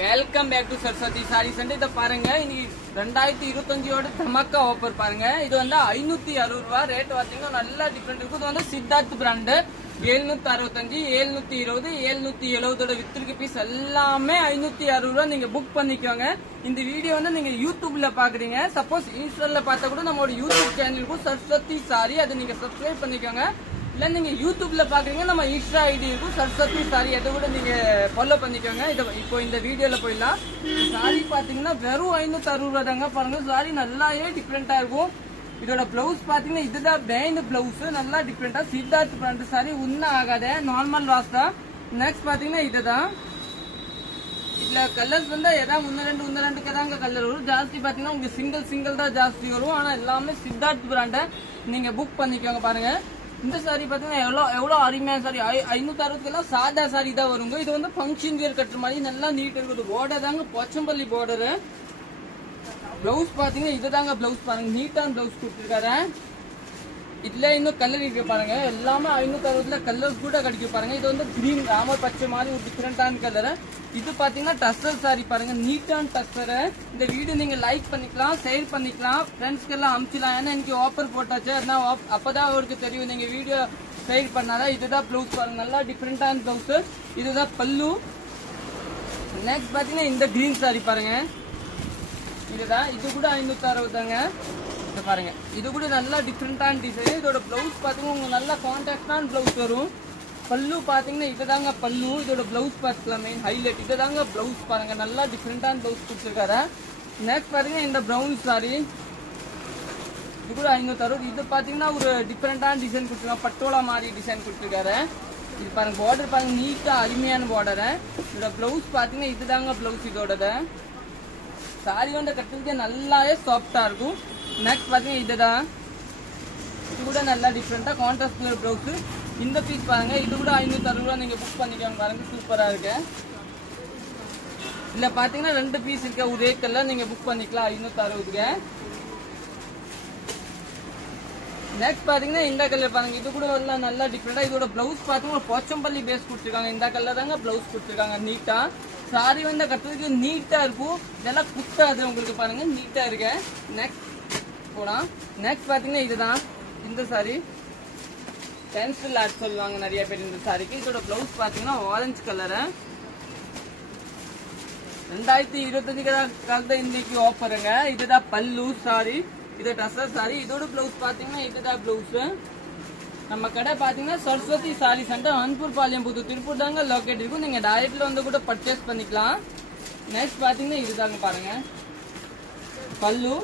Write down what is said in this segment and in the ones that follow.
Welcome back to Saraswati sari centre. இதை பாருங்க, இன்னைக்கு 2025 தமக்கா ஆஃபர் பாருங்க. இது வந்து 560 ரூபா ரேட் பாத்தீங்கன்னா நல்லா டிஃபரெண்ட் இருக்கும். இது வந்து சித்தார்த் பிராண்டு 765, 720, 770 வித்திருக்கு பீஸ் எல்லாமே 560 ரூபா. நீங்க புக் பண்ணிக்கோங்க. இந்த வீடியோ வந்து நீங்க யூடியூப்ல பாக்குறீங்க, சப்போஸ் இன்ஸ்டால பார்த்தா கூட நம்மளோட யூடியூப் சேனலுக்கும் சரஸ்வதி சாரி அதை நீங்க சப்ஸ்கிரைப் பண்ணிக்கோங்க. இல்ல நீங்க யூடியூப்ல பாக்குறீங்க, நம்ம இன்ஸ்டா ஐடி இருக்கும் சரஸ்வதி சாரி, அதை கூட நீங்க ஃபாலோ பண்ணிக்கோங்க. இப்போ இந்த வீடியோல போயிடலாம். சாரி பாத்தீங்கன்னா வெறும் 560 ரூபா தாங்க. பாருங்க, சாரி நல்லாவே டிஃப்ரெண்டா இருக்கும். இதோட பிளவுஸ் பாத்தீங்கன்னா இதுதான் பிளைண்ட் பிளவுஸ், நல்லா டிஃப்ரெண்டா சித்தார்த் பிராண்ட் சாரி ஒன்னும் ஆகாத நார்மல் வாஷ் தான். நெக்ஸ்ட் பாத்தீங்கன்னா இதுதான். இதுல கலர்ஸ் வந்து ஏதாவது ஒன்னு ரெண்டு தாங்க கலர் வரும். ஜாஸ்தி பாத்தீங்கன்னா உங்களுக்கு சிங்கிள் தான் ஜாஸ்தி வரும். ஆனா எல்லாமே சித்தார்த் பிராண்ட நீங்க புக் பண்ணிக்கோங்க. பாருங்க, இந்த சாரி பாத்தீங்கன்னா எவ்வளவு அருமையான சாரி. 560 சாதா சாரி தான் வருங்க. இது வந்து ஃபங்க்ஷன் வேர் கட்டுற மாதிரி நல்லா நீட் இருக்குது. பார்டர் தாங்க போச்சம்பள்ளி பார்டர். பிளவுஸ் பாத்தீங்கன்னா இதுதாங்க பிளவுஸ். பாருங்க, நீட்டான பிளவுஸ் கொடுத்துருக்காரு. இதுல இன்னும் கலர் இருக்கு பாருங்க. எல்லாமே 560 கலர்ஸ் கூட கிடைக்கும். பாருங்க, இது வந்து கிரீன் ராம பச்சை மாதிரி ஒரு டிஃபரெண்டான கலர். இது பாத்தீங்கன்னா டஸ்டர் சாரி. பாருங்க, நீட்டான டஸ்டர். இந்த வீடியோ நீங்க லைக் பண்ணிக்கலாம், ஷேர் பண்ணிக்கலாம், ஃப்ரெண்ட்ஸ்க்கு எல்லாம் அனுப்பிச்சலாம். ஏன்னா இன்னைக்கு ஆஃபர் போட்டாச்சு, அப்பதான் அவருக்கு தெரியும் நீங்க வீடியோ ஷேர் பண்ணாதான். இதுதான் பிளவுஸ். பாருங்க, நல்லா டிஃபரெண்டான பிளவுஸ். இதுதான் பல்லு. நெக்ஸ்ட் பாத்தீங்கன்னா இந்த கிரீன் சாரி பாருங்க, இதுதான். இது கூட 560 தாங்க. பாருங்க, இது கூட நல்லா டிஃபரெண்டான டிசைன். இதோட பிளவுஸ் பாத்தீங்கன்னா உங்களுக்கு நல்லா கான்ட்ராஸ்டான பிளவுஸ் வரும். பல்லு பாத்தீங்கன்னா இதுதாங்க பல்லு. இதோட பிளவுஸ் பாத்துக்கலாம், மெயின் ஹைலைட் இதுதாங்க பிளவுஸ். பாருங்க, நல்லா டிஃபரெண்டான பிளவுஸ் கொடுத்துருக்காரு. நெக்ஸ்ட் பாத்தீங்கன்னா இந்த பிரவுன் சாரி, இது கூட 560. இது பாத்தீங்கன்னா ஒரு டிஃபரெண்டான டிசைன் கொடுத்துருக்காங்க, பட்டோலா மாதிரி டிசைன் கொடுத்துருக்காரு. இது பாருங்க, பார்டர் பாருங்க, நீட்டா அருமையான பார்டர். இதோட பிளவுஸ் பாத்தீங்கன்னா இதுதாங்க பிளவுஸ். இதோட சாரி வந்து கட்டுறதுக்கு நல்லாவே சாஃப்டா இருக்கும். நெக்ஸ்ட் பாத்தீங்கன்னா இதுதான். இது கூட நல்லா டிஃபரெண்டா கான்ட்ராஸ்ட் கலர் பிளவுஸ். இந்த பீஸ் பாருங்க, இது கூட 560 ரூபா. நீங்க புக் பண்ணிக்கோங்க. பாருங்க, சூப்பரா இருக்கு. இல்ல பாத்தீங்கன்னா 2 பீஸ் இருக்க ஒரே கலர் நீங்க புக் பண்ணிக்கலாம் 560. நெக்ஸ்ட் பாத்தீங்கன்னா இந்த கலர் பாருங்க, இது கூட நல்லா டிஃபரெண்டா. இதோட பிளவுஸ் பாத்தீங்கன்னா போச்சம்பள்ளி பேஸ் கொடுத்துருக்காங்க. இந்த கலர் தாங்க பிளவுஸ் கொடுத்துருக்காங்க. நீட்டா சாரி வந்து கட்டுறதுக்கு நீட்டா இருக்கும். இதெல்லாம் குத்தாது உங்களுக்கு. பாருங்க, நீட்டா இருக்கு. நெக்ஸ்ட் போலாம். நெக்ஸ்ட் பாத்தீங்கன்னா இதுதான். இந்த சாரி பென்சில் ஆர்ட் சொல்லுவாங்க நிறைய பேர் இந்த சாரிக்கு. இதோட பிளவுஸ் பாத்தீங்கன்னா ஆரஞ்சு கலர். 2025 இன்னைக்கு ஆஃபருங்க. இதுதான் பல்லு சாரி. இது டசர் சாரி. இதோட பிளவுஸ் பாத்தீங்கன்னா இதுதான் பிளவுஸ். நம்ம கடை பாத்தீங்கன்னா சரஸ்வதி சாரி சென்டர், அன்பூர் பாளையம், புது திருப்பூர் தாங்க லொகேட் இருக்கும். நீங்க டைரக்ட்ல வந்து கூட பர்ச்சேஸ் பண்ணிக்கலாம். நெக்ஸ்ட் பாத்தீங்கன்னா இதுதாங்க. பாருங்க, பல்லு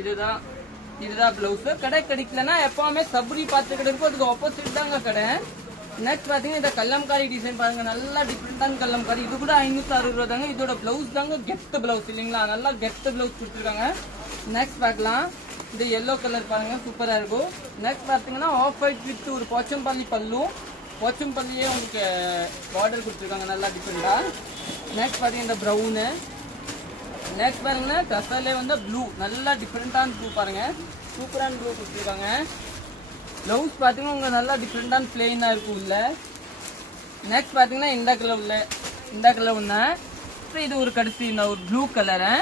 இதுதான் பிளவுஸ். கடை கிடைக்கலன்னா எப்பவுமே சபரி பார்த்து கடை இருக்கும், அதுக்கு ஆப்போசிட் தாங்க கடை. நெக்ஸ்ட் பாத்தீங்கன்னா இந்த கல்லம்காரி டிசைன் பாருங்க, நல்லா டிஃபரெண்டான கல்லம்காரி. இது கூட 560 ரூபா தாங்க. இதோட பிளவுஸ் தாங்க கெட் பிளவுஸ் இல்லைங்களா, நல்லா கெட் பிளவுஸ் கொடுத்துருக்காங்க. நெக்ஸ்ட் பார்க்கலாம். இது எல்லோ கலர் பாருங்க, சூப்பரா இருக்கும். நெக்ஸ்ட் பாத்தீங்கன்னா ஆஃப் ஒயிட் வித் ஒரு போச்சம்பள்ளி பல்லு. போச்சம்பள்ளியே உங்களுக்கு பார்டர் கொடுத்துருக்காங்க, நல்லா டிஃபரெண்டா. நெக்ஸ்ட் பாத்தீங்கன்னா இந்த ப்ரௌனு. நெக்ஸ்ட் பாருங்கன்னா டசர்லே வந்து ப்ளூ, நல்லா டிஃபரெண்டான ப்ளூ பாருங்க, சூப்பரான ப்ளூ கொடுத்துருக்காங்க. பிளவுஸ் பாத்தீங்கன்னா உங்களுக்கு நல்லா டிஃபரெண்டான பிளெயினா இருக்கும் உள்ள. நெக்ஸ்ட் பாத்தீங்கன்னா இந்த கலர் ஒண்ணு. இப்போ இது ஒரு கடைசி ஒரு ப்ளூ கலரு.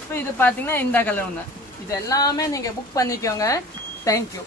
இப்போ இது பாத்தீங்கன்னா இந்த கலர் ஒண்ணு. இது எல்லாமே நீங்க புக் பண்ணிக்கோங்க. தேங்க்யூ.